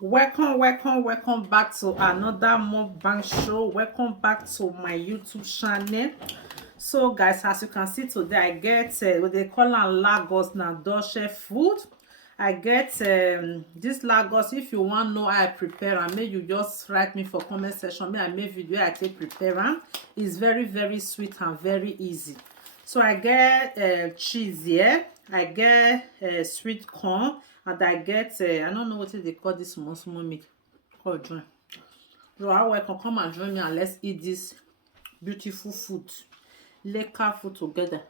Welcome back to another mukbang show. Welcome back to my YouTube channel. So, guys, as you can see today, I get what they call am Làngos na Dutch food. I get this Làngos. If you want to know how I prepare am, make you just write me for comment section. Make I make video I take prepare am. It's very sweet and very easy. So I get cheese here. I get sweet corn, and I get I don't know what they call this small meat. Called join. So how welcome, come and join me and let's eat this beautiful food, lekker food together.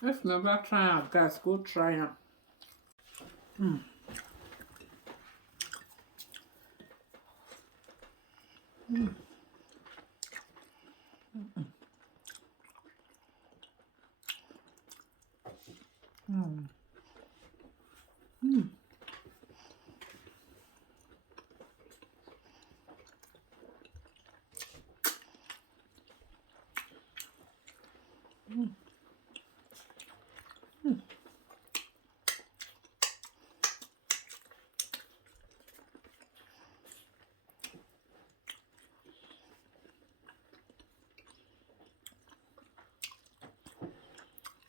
If never try am, guys, go try am.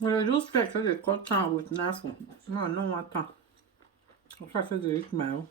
Well, I just like say they cut am with knife. No, I no want am. I say they eat my own.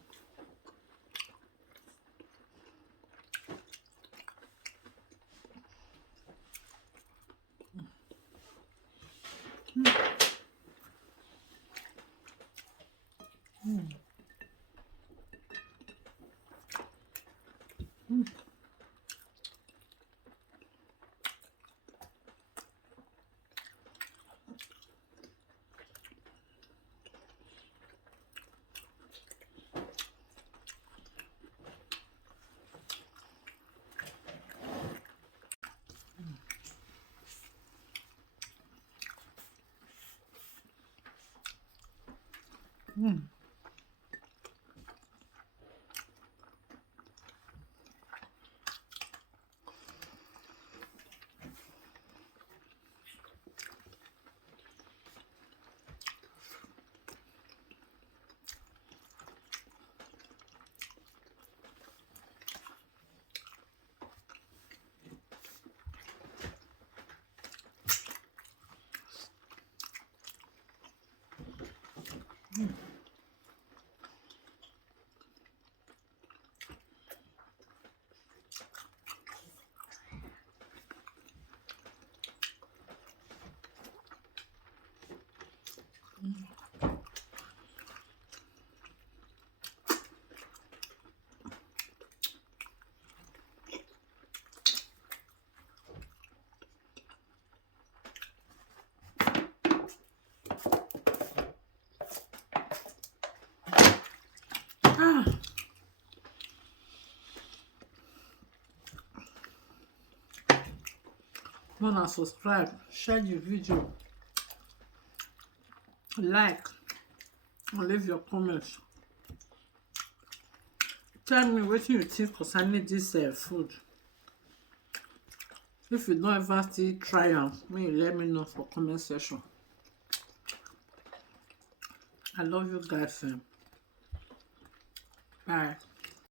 Ah, wanna subscribe, share the video, like, and leave your comments. Tell me what you think concerning this food. If you don't ever still try am, may you let me know for comment section. I love you guys. Bye.